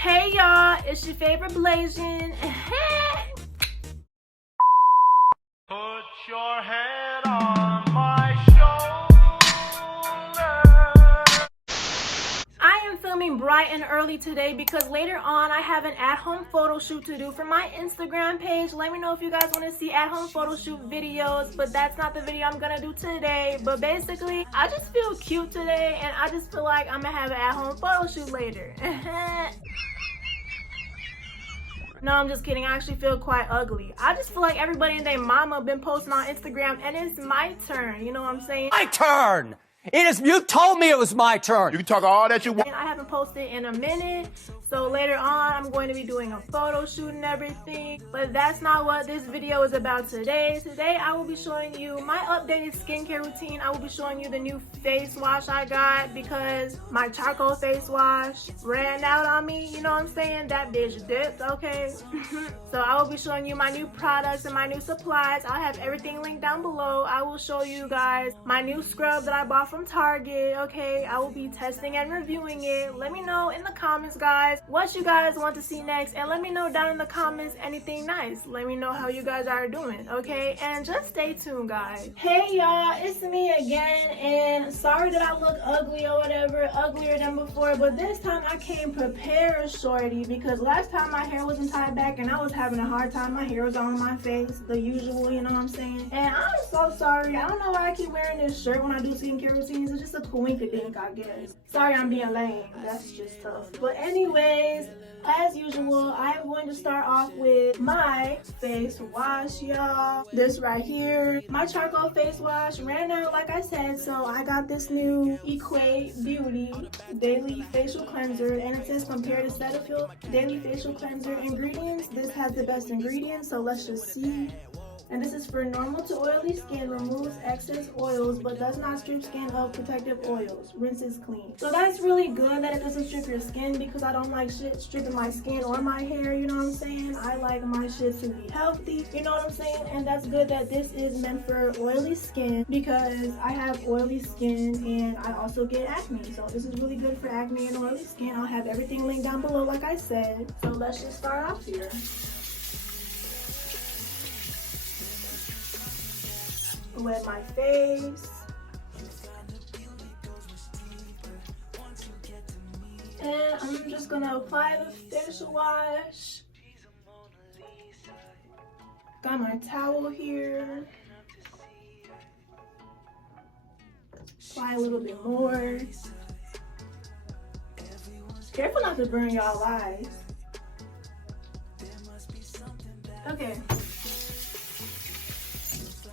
Hey y'all, it's your favorite Blasian. Put your head on my shoulder. I am filming bright and early today because later on I have an at-home photo shoot to do for my Instagram page. Let me know if you guys want to see at-home photo shoot videos, but that's not the video I'm gonna do today. But basically, I just feel cute today and I just feel like I'm gonna have an at-home photo shoot later. No, I'm just kidding. I actually feel quite ugly. I just feel like everybody and their mama been posting on Instagram and it's my turn. You know what I'm saying? My turn! You told me it was my turn! You can talk all that you want. I haven't posted in a minute, so later on I'm going to be doing a photo shoot and everything, but that's not what this video is about today. Today I will be showing you my updated skincare routine. I will be showing you the new face wash I got because my charcoal face wash ran out on me, you know what I'm saying? That bitch dipped, okay? So I will be showing you my new products and my new supplies. I'll have everything linked down below. I will show you guys my new scrub that I bought from Target, okay? I will be testing and reviewing it. Let me know in the comments, guys, what you guys want to see next, and let me know down in the comments anything nice. Let me know how you guys are doing, okay? And just stay tuned, guys. Hey y'all, it's me again, and sorry that I look ugly or whatever, uglier than before, but this time I came prepared, shorty, because last time my hair wasn't tied back and I was having a hard time. My hair was all on my face, the usual, you know what I'm saying? And I'm so sorry. I don't know why I keep wearing this shirt when I do skincare routines. It's just a coinkydink, I guess. Sorry I'm being lame. That's just tough. But anyways, as usual, I am going to start off with my face wash, y'all. This right here. My charcoal face wash ran out, like I said, so I got this new Equate Beauty Daily Facial Cleanser, and it says compare to Cetaphil Daily Facial Cleanser ingredients. This has the best ingredients, so let's just see. And this is for normal to oily skin, removes excess oils, but does not strip skin of protective oils. Rinses clean. So that's really good that it doesn't strip your skin, because I don't like shit stripping my skin or my hair, you know what I'm saying? I like my shit to be healthy, you know what I'm saying? And that's good that this is meant for oily skin, because I have oily skin and I also get acne. So this is really good for acne and oily skin. I'll have everything linked down below, like I said. So let's just start off here. Wet my face. And I'm just gonna apply the facial wash. Got my towel here. Apply a little bit more. Careful not to burn y'all eyes. Okay.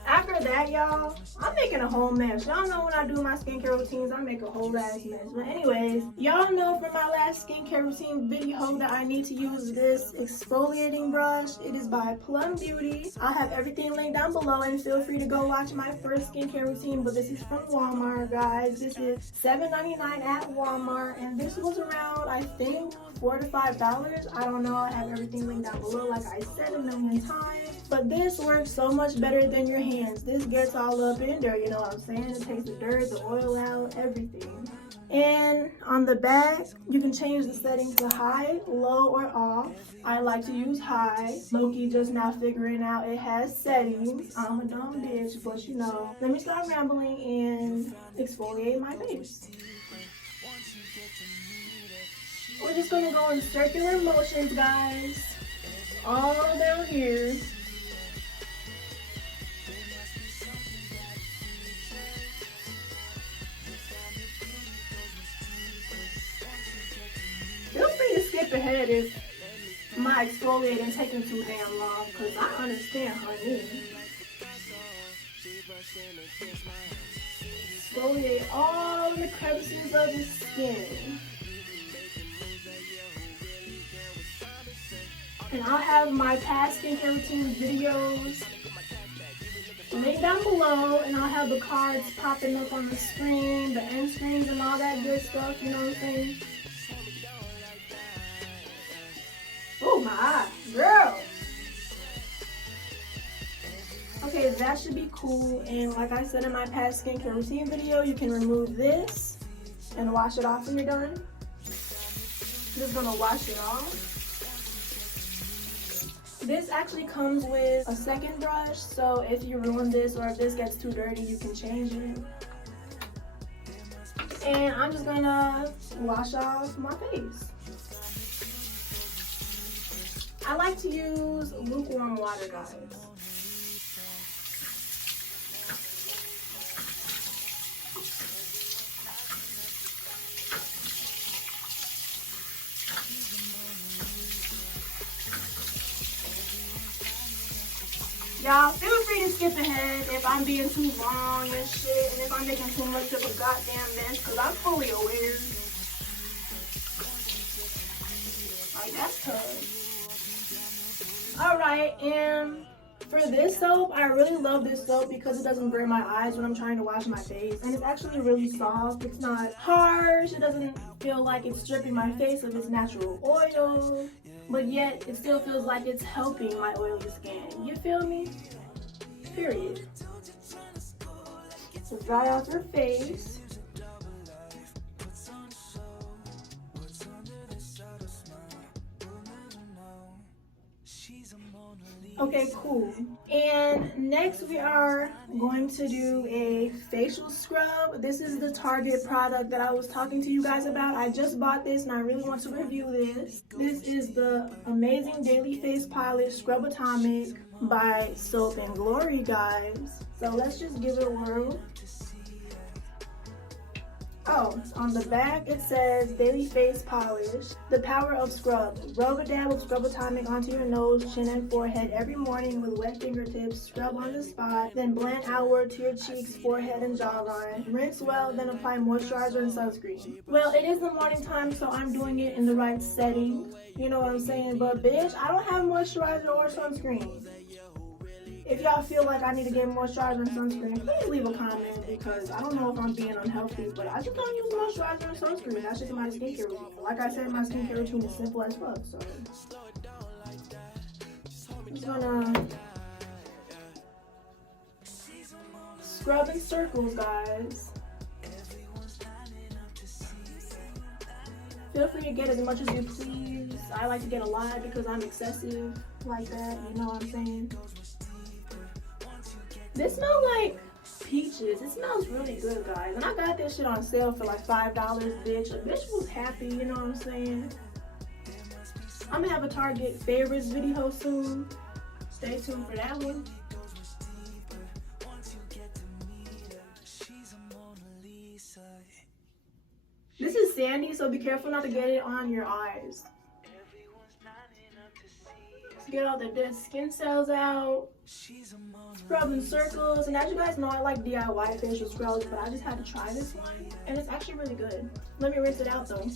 After that, y'all, I'm making a whole mess. Y'all know when I do my skincare routines, I make a whole ass mess. But anyways, y'all know from my last skincare routine video that I need to use this exfoliating brush. It is by Plum Beauty. I'll have everything linked down below, and feel free to go watch my first skincare routine. But this is from Walmart, guys. This is $7.99 at Walmart, and this was around, I think, $4 to $5. I don't know. I have everything linked down below, like I said a million times. But this works so much better than your hands. This gets all up in there, you know what I'm saying? It takes the dirt, the oil out, everything. And on the back, you can change the settings to high, low, or off. I like to use high. Loki just now figuring out it has settings. I'm a dumb bitch, but you know. Let me stop rambling and exfoliate my face. We're just gonna go in circular motions, guys. All down here. Feel free to skip ahead if my exfoliating taking too damn long, because I understand, honey. Exfoliate all the crevices of the skin. And I'll have my past skincare routine videos linked down below, and I'll have the cards popping up on the screen, the end screens and all that good stuff, you know what I'm saying? Oh my eye, girl! Okay, that should be cool, and like I said in my past skincare routine video, you can remove this and wash it off when you're done. Just gonna wash it off. This actually comes with a second brush, so if you ruin this or if this gets too dirty, you can change it. And I'm just gonna wash off my face. I like to use lukewarm water, guys. Y'all, feel free to skip ahead if I'm being too long and shit, and if I'm making too much of a goddamn mess, because I'm fully aware. Like, that's tough. Alright, and for this soap, I really love this soap because it doesn't burn my eyes when I'm trying to wash my face. And it's actually really soft. It's not harsh. It doesn't feel like it's stripping my face of its natural oil. But yet, it still feels like it's helping my oily skin. You feel me? Period. So dry off your face. Okay, cool. And next we are going to do a facial scrub. This is the Target product that I was talking to you guys about. I just bought this and I really want to review this. This is the Amazing Daily Face Polish Scrub Atomic by Soap and Glory, guys. So let's just give it a whirl. Oh, on the back it says Daily Face Polish, the power of scrub. Rub a dab of Scrub Atomic onto your nose, chin, and forehead every morning with wet fingertips. Scrub on the spot, then blend outward to your cheeks, forehead, and jawline. Rinse well, then apply moisturizer and sunscreen. Well, it is the morning time, so I'm doing it in the right setting. You know what I'm saying? But bitch, I don't have moisturizer or sunscreen. If y'all feel like I need to get moisturizer and sunscreen, please leave a comment because I don't know if I'm being unhealthy, but I just don't use moisturizer and sunscreen. That's just my skincare routine. Like I said, my skincare routine is simple as fuck, so I'm just gonna scrub in circles, guys. Feel free to get as much as you please. I like to get a lot because I'm excessive like that, you know what I'm saying? This smells like peaches. It smells really good, guys. And I got this shit on sale for like $5, bitch. A bitch was happy, you know what I'm saying? I'm gonna have a Target favorites video soon. Stay tuned for that one. This is sandy, so be careful not to get it on your eyes. Let's get all the dead skin cells out. Scrub in circles, and as you guys know, I like DIY facial scrubs, but I just had to try this one, and it's actually really good. Let me rinse it out though,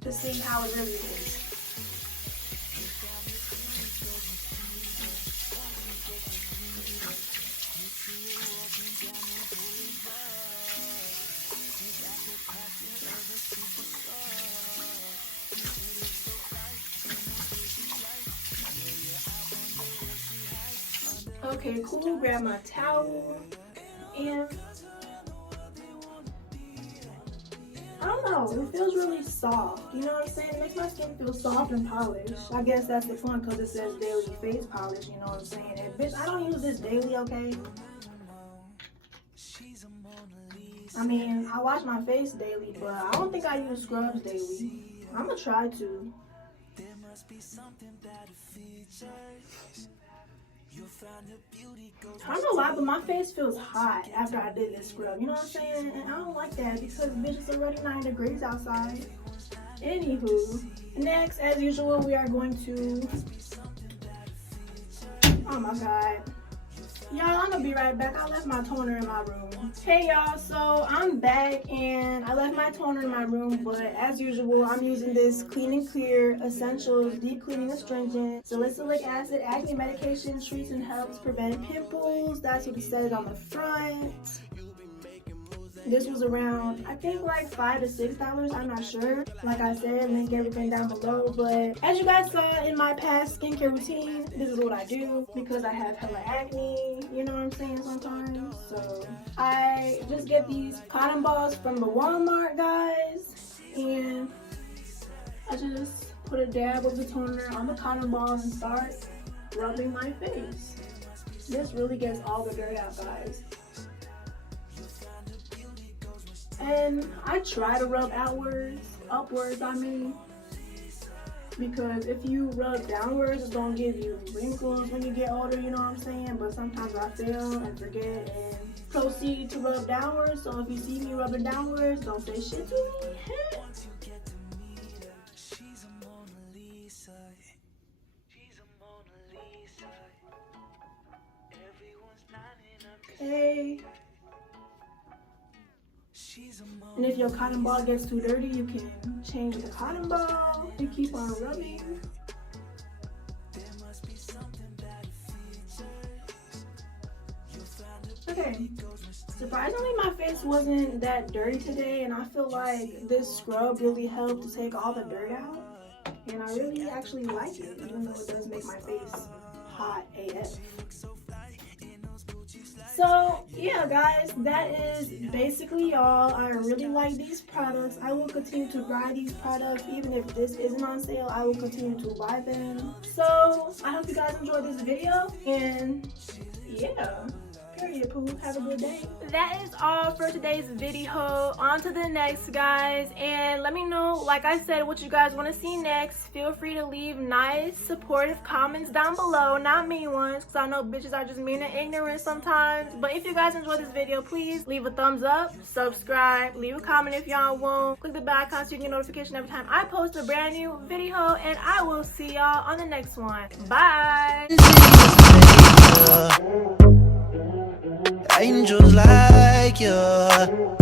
to see how it really is. Okay, cool. Grab my towel and I don't know, it feels really soft. You know what I'm saying? It makes my skin feel soft and polished. I guess that's the fun because it says daily face polish. You know what I'm saying? And bitch, I don't use this daily, okay? I mean, I wash my face daily, but I don't think I use scrubs daily. I'm gonna try to. I don't know why, but my face feels hot after I did this scrub. You know what I'm saying? And I don't like that because bitch, it's already 9 degrees outside. Anywho, next, as usual, we are going to... Oh my god. Y'all, I'm gonna be right back. I left my toner in my room. Hey y'all, so I'm back and I left my toner in my room, but as usual, I'm using this Clean and Clear Essentials Deep Cleaning Astringent Salicylic Acid Acne Medication. Treats and helps prevent pimples. That's what it says on the front. This was around, I think like $5 to $6, I'm not sure. Like I said, link everything down below. But as you guys saw in my past skincare routine, this is what I do because I have hella acne, you know what I'm saying, sometimes. So I just get these cotton balls from the Walmart, guys. And I just put a dab of the toner on the cotton ball and start rubbing my face. This really gets all the dirt out, guys. And I try to rub upwards I mean, because if you rub downwards, it's gonna give you wrinkles when you get older, you know what I'm saying? But sometimes I fail and forget and proceed to rub downwards. So if you see me rubbing downwards, don't say shit to me. Okay. And if your cotton ball gets too dirty, you can change the cotton ball. You keep on rubbing. Okay. Surprisingly, my face wasn't that dirty today, and I feel like this scrub really helped to take all the dirt out. And I really actually like it, even though it does make my face hot AF. So yeah, guys, that is basically all. I really like these products. I will continue to buy these products. Even if this isn't on sale, I will continue to buy them. So I hope you guys enjoyed this video, and yeah, period, poo. Have a good day. That is all for today's video. On to the next, guys, and let me know, like I said, what you guys want to see next. Feel free to leave nice supportive comments down below, not mean ones, because I know bitches are just mean and ignorant sometimes. But if you guys enjoyed this video, please leave a thumbs up, subscribe, leave a comment if y'all want, click the bell icon so you can get notification every time I post a brand new video, and I will see y'all on the next one. Bye. Angels like you.